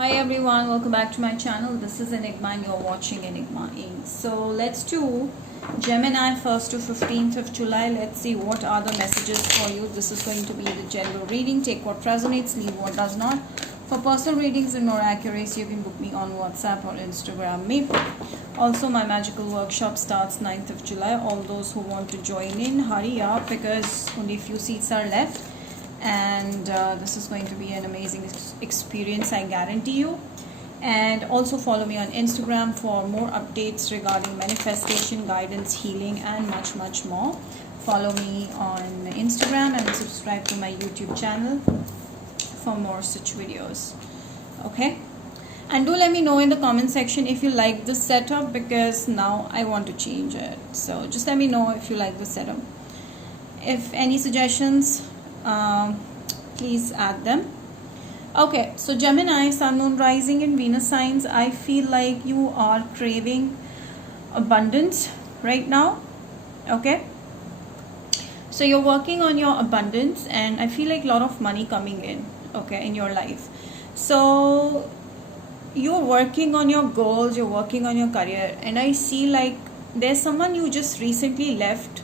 Hi everyone, welcome back to my channel. This is Enigma and you're watching Enigma Inc. So let's do Gemini 1st to 15th of July. Let's see what are the messages for you. This is going to be the general reading. Take what resonates, leave what does not. For personal readings and more accuracy, you can book me on WhatsApp or Instagram me. Also, my magical workshop starts 9th of July. All those who want to join in, hurry up because only few seats are left. And this is going to be an amazing experience, I guarantee you. And also follow me on Instagram for more updates regarding manifestation, guidance, healing, and much more. Follow me on Instagram and subscribe to my YouTube channel for more such videos. Okay, and do let me know in the comment section if you like this setup, because now I want to change it. So just let me know if you like the setup. If any suggestions, please add them. Okay, so Gemini, Sun, Moon, Rising and Venus signs, I feel like you are craving abundance right now. Okay, so you're working on your abundance and I feel like a lot of money coming in, okay, in your life. So you're working on your goals, you're working on your career, and I see like there's someone you just recently left.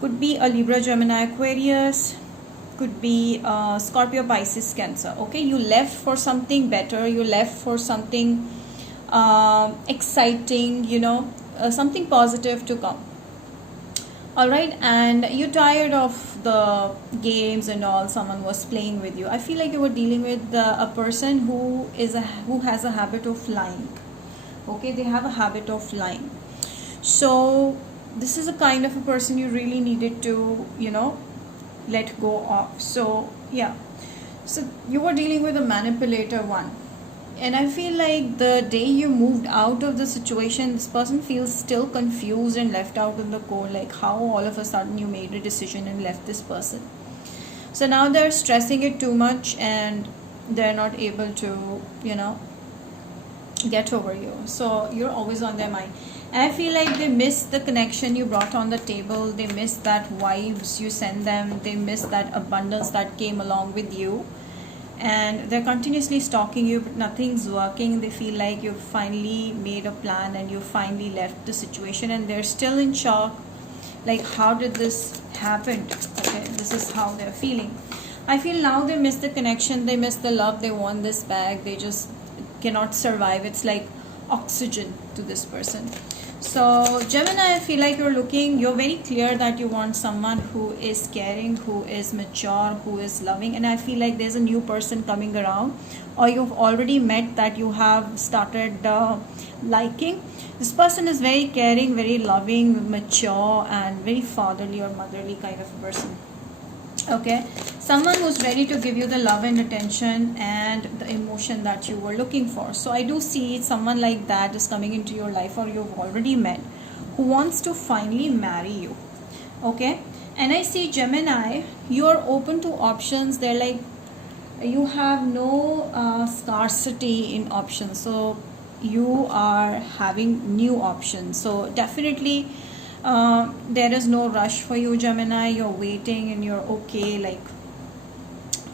Could be a Libra, Gemini, Aquarius, could be Scorpio, Pisces, Cancer. Okay, you left for something better, you left for something exciting, something positive to come. All right, and you're tired of the games and all someone was playing with you. I feel like you were dealing with a person who has a habit of lying. Okay, they have a habit of lying. So this is a kind of a person you really needed to let go of. So yeah, so you were dealing with a manipulator one, and I feel like the day you moved out of the situation, this person feels still confused and left out in the cold, like how all of a sudden you made a decision and left this person. So now they're stressing it too much and they're not able to get over you. So you're always on their mind. And I feel like they miss the connection you brought on the table. They miss that vibes you send them. They miss that abundance that came along with you. And they're continuously stalking you, but nothing's working. They feel like you've finally made a plan and you finally left the situation, and they're still in shock. Like, how did this happen? Okay, this is how they're feeling. I feel now they miss the connection. They miss the love. They want this back. They just cannot survive. It's like oxygen to this person. So Gemini, I feel like you're very clear that you want someone who is caring, who is mature, who is loving, and I feel like there's a new person coming around, or you've already met that you have started liking. This person is very caring, very loving, mature, and very fatherly or motherly kind of a person. Okay, someone who's ready to give you the love and attention and the emotion that you were looking for. So I do see someone like that is coming into your life, or you've already met, who wants to finally marry you. Okay, and I see Gemini, you're open to options. They're like you have no scarcity in options, so you are having new options. So definitely there is no rush for you, Gemini. You're waiting and you're okay, like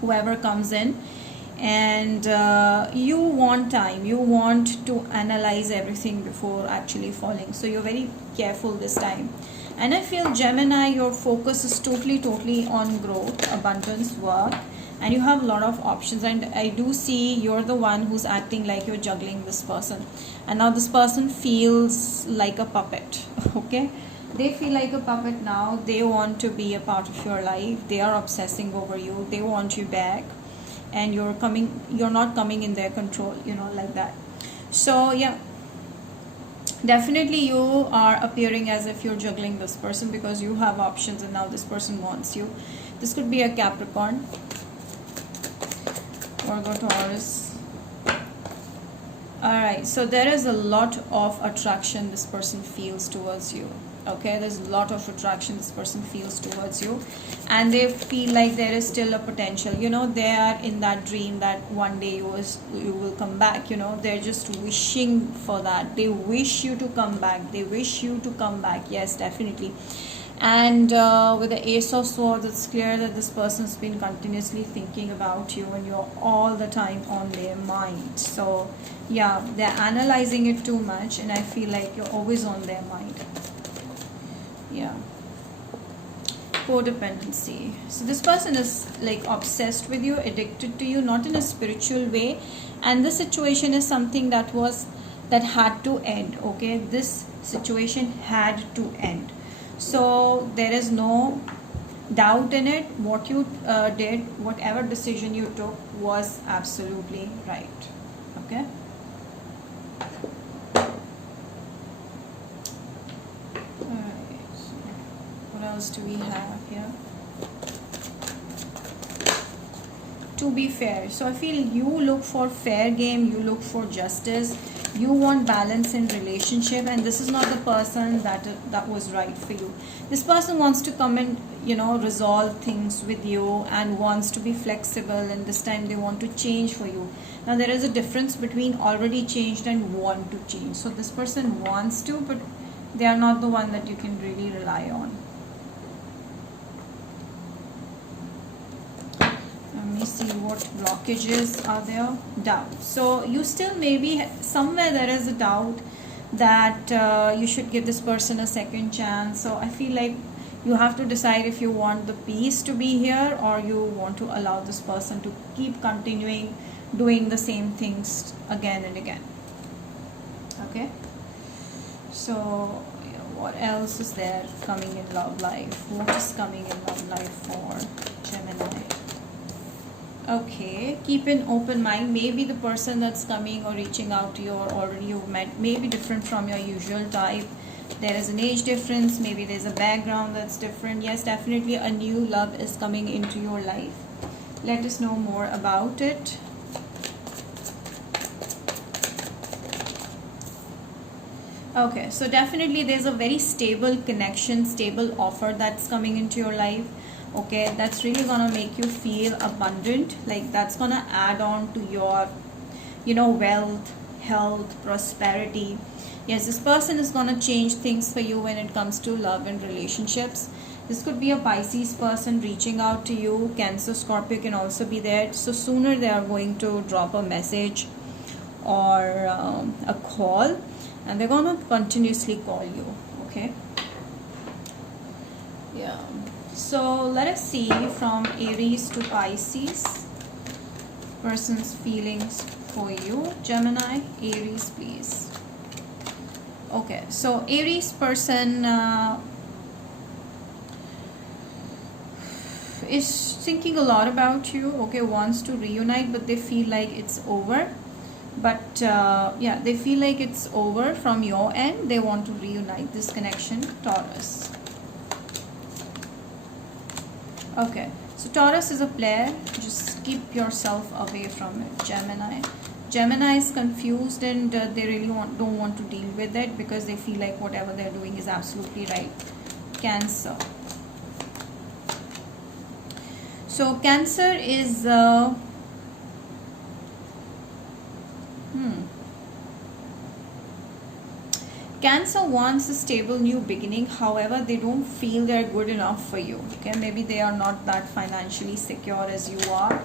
whoever comes in, and you want time, you want to analyze everything before actually falling. So you're very careful this time. And I feel Gemini, your focus is totally on growth, abundance, work, and you have a lot of options. And I do see you're the one who's acting like you're juggling this person, and now this person feels like a puppet. Okay, they feel like a puppet now. They want to be a part of your life. They are obsessing over you. They want you back, and you're not coming in their control, like that. So yeah, definitely you are appearing as if you're juggling this person because you have options and now this person wants you. This could be a Capricorn, Virgo, Taurus. Alright, so there is a lot of attraction this person feels towards you. Okay, there's a lot of attraction this person feels towards you, and they feel like there is still a potential. They are in that dream that one day you will come back. They're just wishing for that. They wish you to come back. They wish you to come back. Yes, definitely. And with the Ace of Swords, it's clear that this person's been continuously thinking about you and you're all the time on their mind. So yeah, they're analyzing it too much, and I feel like you're always on their mind. Yeah. Codependency. So this person is like obsessed with you, addicted to you, not in a spiritual way, and this situation is something that had to end. Okay, this situation had to end. So there is no doubt in it. What you did, whatever decision you took, was absolutely right. Okay. What else do we have here? To be fair. So I feel you look for fair game, you look for justice, you want balance in relationship, and this is not the person that was right for you. This person wants to come and resolve things with you and wants to be flexible, and this time they want to change for you. Now there is a difference between already changed and want to change. So this person wants to, but they are not the one that you can really rely on. Let me see what blockages are there. Doubt. So you still maybe somewhere there is a doubt that you should give this person a second chance. So I feel like you have to decide if you want the peace to be here, or you want to allow this person to keep continuing doing the same things again and again. Okay. So what else is there coming in love life? What is coming in love life for Gemini? Okay, keep an open mind. Maybe the person that's coming or reaching out to you or already you've met may be different from your usual type. There is an age difference, maybe there's a background that's different. Yes, definitely a new love is coming into your life. Let us know more about it. Okay, so definitely there's a very stable connection, stable offer that's coming into your life. Okay, that's really gonna make you feel abundant. Like that's gonna add on to your wealth, health, prosperity. Yes, this person is gonna change things for you when it comes to love and relationships. This could be a Pisces person reaching out to you. Cancer, Scorpio can also be there. So sooner they are going to drop a message or a call, and they're gonna continuously call you. Okay. Yeah. So let us see from Aries to Pisces, person's feelings for you. Gemini, Aries, please. Okay, so Aries person is thinking a lot about you. Okay, wants to reunite, but they feel like it's over. But yeah, they feel like it's over from your end. They want to reunite this connection. Taurus. Okay, so Taurus is a player. Just keep yourself away from it. Gemini is confused, and they really don't want to deal with it because they feel like whatever they're doing is absolutely right. Cancer. So Cancer is Cancer wants a stable new beginning. However, they don't feel they're good enough for you. Okay, maybe they are not that financially secure as you are.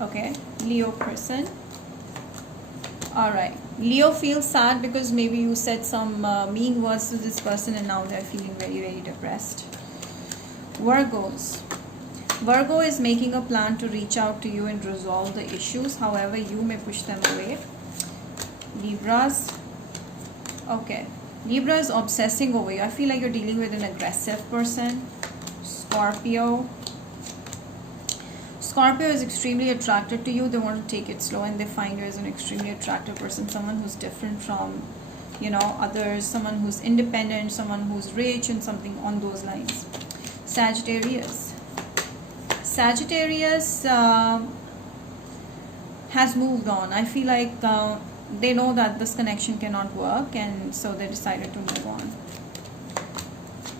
Okay, Leo person. Alright, Leo feels sad because maybe you said some mean words to this person and now they're feeling very, very depressed. Virgos. Virgo is making a plan to reach out to you and resolve the issues. However, you may push them away. Libras. Okay, Libra is obsessing over you. I feel like you're dealing with an aggressive person. Scorpio. Scorpio is extremely attracted to you. They want to take it slow and they find you as an extremely attractive person. Someone who's different from, others. Someone who's independent. Someone who's rich and something on those lines. Sagittarius. Sagittarius has moved on. I feel like they know that this connection cannot work, and so they decided to move on.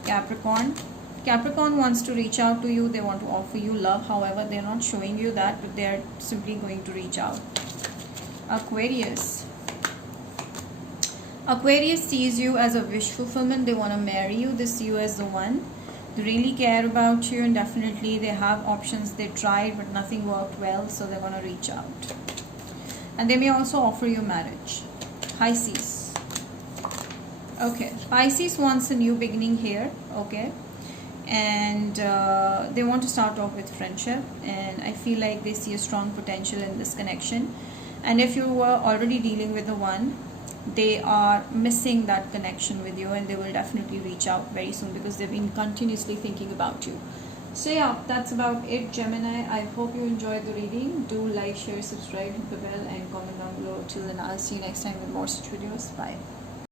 Capricorn. Capricorn wants to reach out to you. They want to offer you love. However, they're not showing you that, but they're simply going to reach out. Aquarius. Aquarius sees you as a wish fulfillment. They want to marry you. They see you as the one. They really care about you, and definitely they have options. They tried but nothing worked well, so they're going to reach out. And they may also offer you marriage. Pisces. Okay, Pisces wants a new beginning here. Okay, and they want to start off with friendship, and I feel like they see a strong potential in this connection. And if you were already dealing with the one, they are missing that connection with you, and they will definitely reach out very soon because they've been continuously thinking about you. So yeah, that's about it, Gemini. I hope you enjoyed the reading. Do like, share, subscribe, hit the bell, and comment down below. Till then, I'll see you next time with more such videos. Bye.